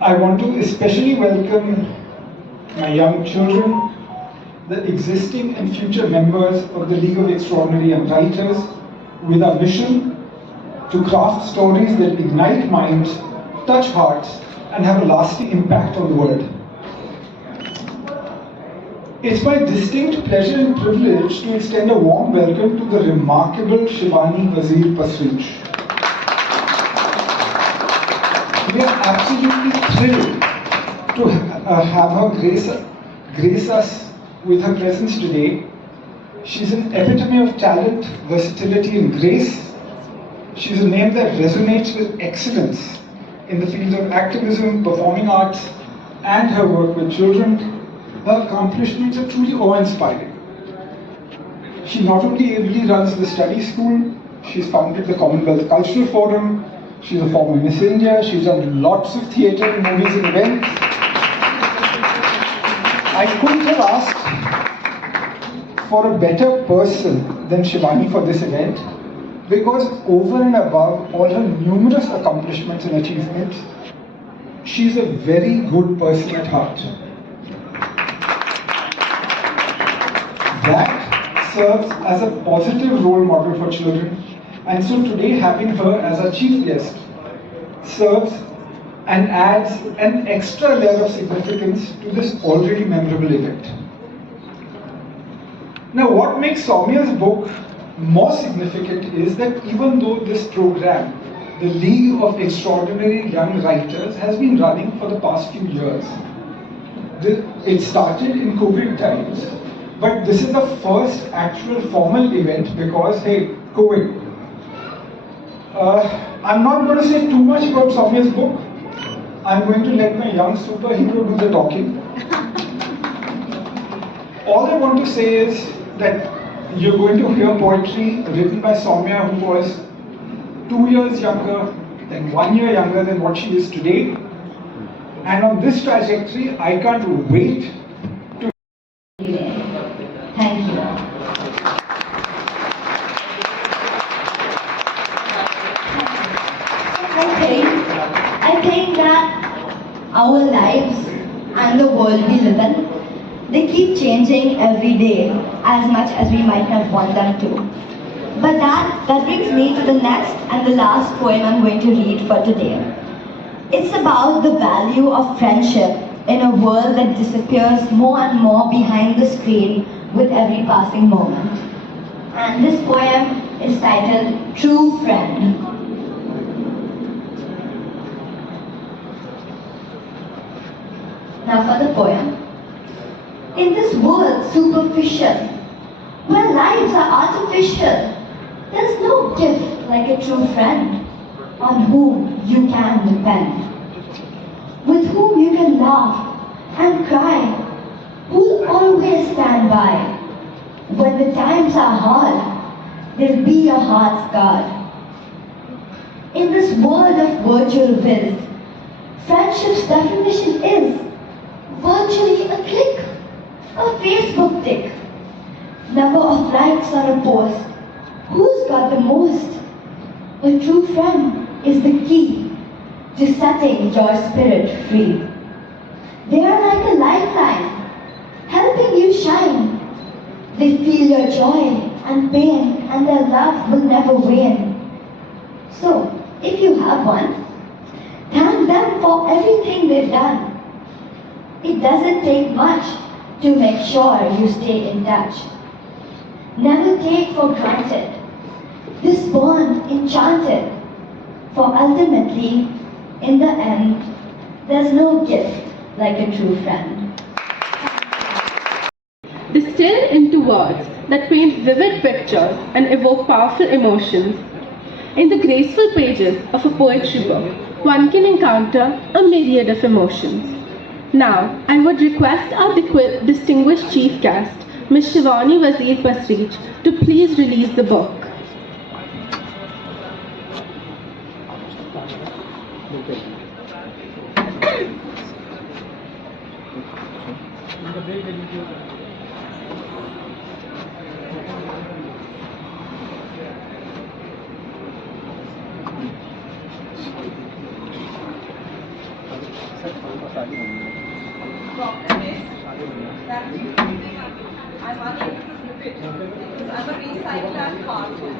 I want to especially welcome my young children, the existing and future members of the League of Extraordinary Young Writers, with our mission to craft stories that ignite minds, touch hearts, and have a lasting impact on the world. It's my distinct pleasure and privilege to extend a warm welcome to the remarkable Shivani Wazir Pasrich. We are absolutely thrilled to have her grace us with her presence today. She's an epitome of talent, versatility, and grace. She's a name that resonates with excellence in the fields of activism, performing arts, and her work with children. Her accomplishments are truly awe-inspiring. She not only ably runs the study school, she's founded the Commonwealth Cultural Forum, she's a former Miss India, she's done lots of theatre, movies and events. I couldn't have asked for a better person than Shivani for this event, because over and above all her numerous accomplishments and achievements, she's a very good person at heart. That serves as a positive role model for children, and so today having her as our chief guest serves and adds an extra layer of significance to this already memorable event. Now, what makes Soumya's book more significant is that even though this program, the League of Extraordinary Young Writers, has been running for the past few years, it started in COVID times, but this is the first actual formal event because, hey, COVID. I'm not going to say too much about Soumya's book. I'm going to let my young superhero do the talking. All I want to say is that you're going to hear poetry written by Soumya, who was 2 years younger, then 1 year younger than what she is today. And on this trajectory, I can't wait to... Thank you. I think that our lives and the world we live in, they keep changing every day as much as we might not want them to. But that brings me to the next and the last poem I'm going to read for today. It's about the value of friendship in a world that disappears more and more behind the screen with every passing moment. And this poem is titled True Friend. Now for the poem. In this world superficial, where lives are artificial, there's no gift like a true friend on whom you can depend, with whom you can laugh and cry, who'll always stand by. When the times are hard, they'll be your heart's guard. In this world of virtual biz, friendship's definition is virtually a click, a Facebook tick, number of likes on a post, who's got the most? A true friend is the key to setting your spirit free. They are like a lifeline, helping you shine. They feel your joy and pain, and their love will never wane. So, if you have one, thank them for everything they've done. It doesn't take much to make sure you stay in touch. Never take for granted this bond enchanted, for ultimately, in the end, there's no gift like a true friend. Distill into words that paint vivid pictures and evoke powerful emotions. In the graceful pages of a poetry book, one can encounter a myriad of emotions. Now, I would request our distinguished chief guest, Ms. Shivani Wazir Pasrich, to please release the book. problem is that I'm unable to grip it because I'm a recycler at heart. So you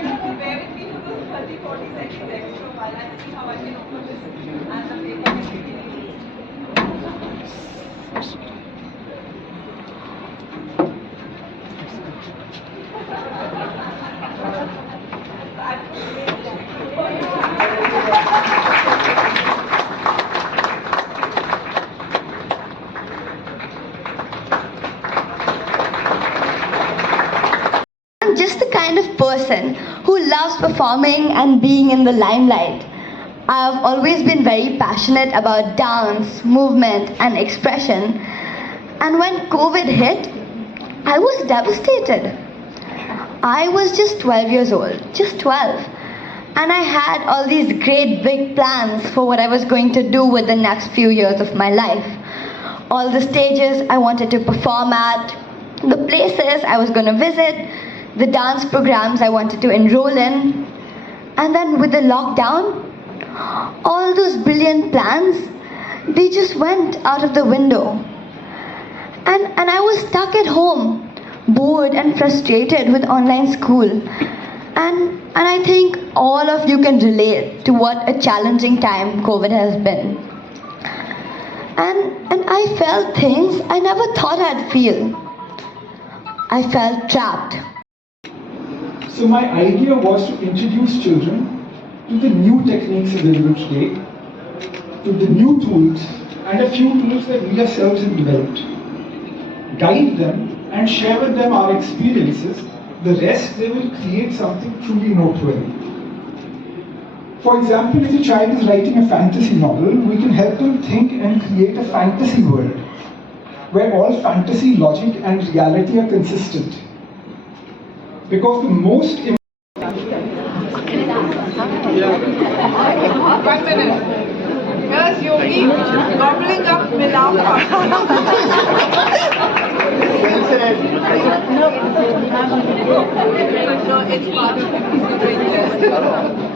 have to bear with me for those 30-40 seconds extra while I see how I can open this and the paper is really I'm just the kind of person who loves performing and being in the limelight. I've always been very passionate about dance, movement, and expression. And when COVID hit, I was devastated. I was just 12 years old, just 12. And I had all these great big plans for what I was going to do with the next few years of my life. All the stages I wanted to perform at, the places I was going to visit, the dance programs I wanted to enroll in. And then with the lockdown, all those brilliant plans, they just went out of the window. And I was stuck at home, bored and frustrated with online school. And I think all of you can relate to what a challenging time COVID has been. And I felt things I never thought I'd feel. I felt trapped. So my idea was to introduce children to the new techniques available today, to the new tools, and a few tools that we ourselves have developed. Guide them and share with them our experiences. The rest, they will create something truly noteworthy. For example, if a child is writing a fantasy novel, we can help them think and create a fantasy world where all fantasy, logic, and reality are consistent. Because the most 1 minute. Here's Yogi gobbling up Milaka. No, it's part of the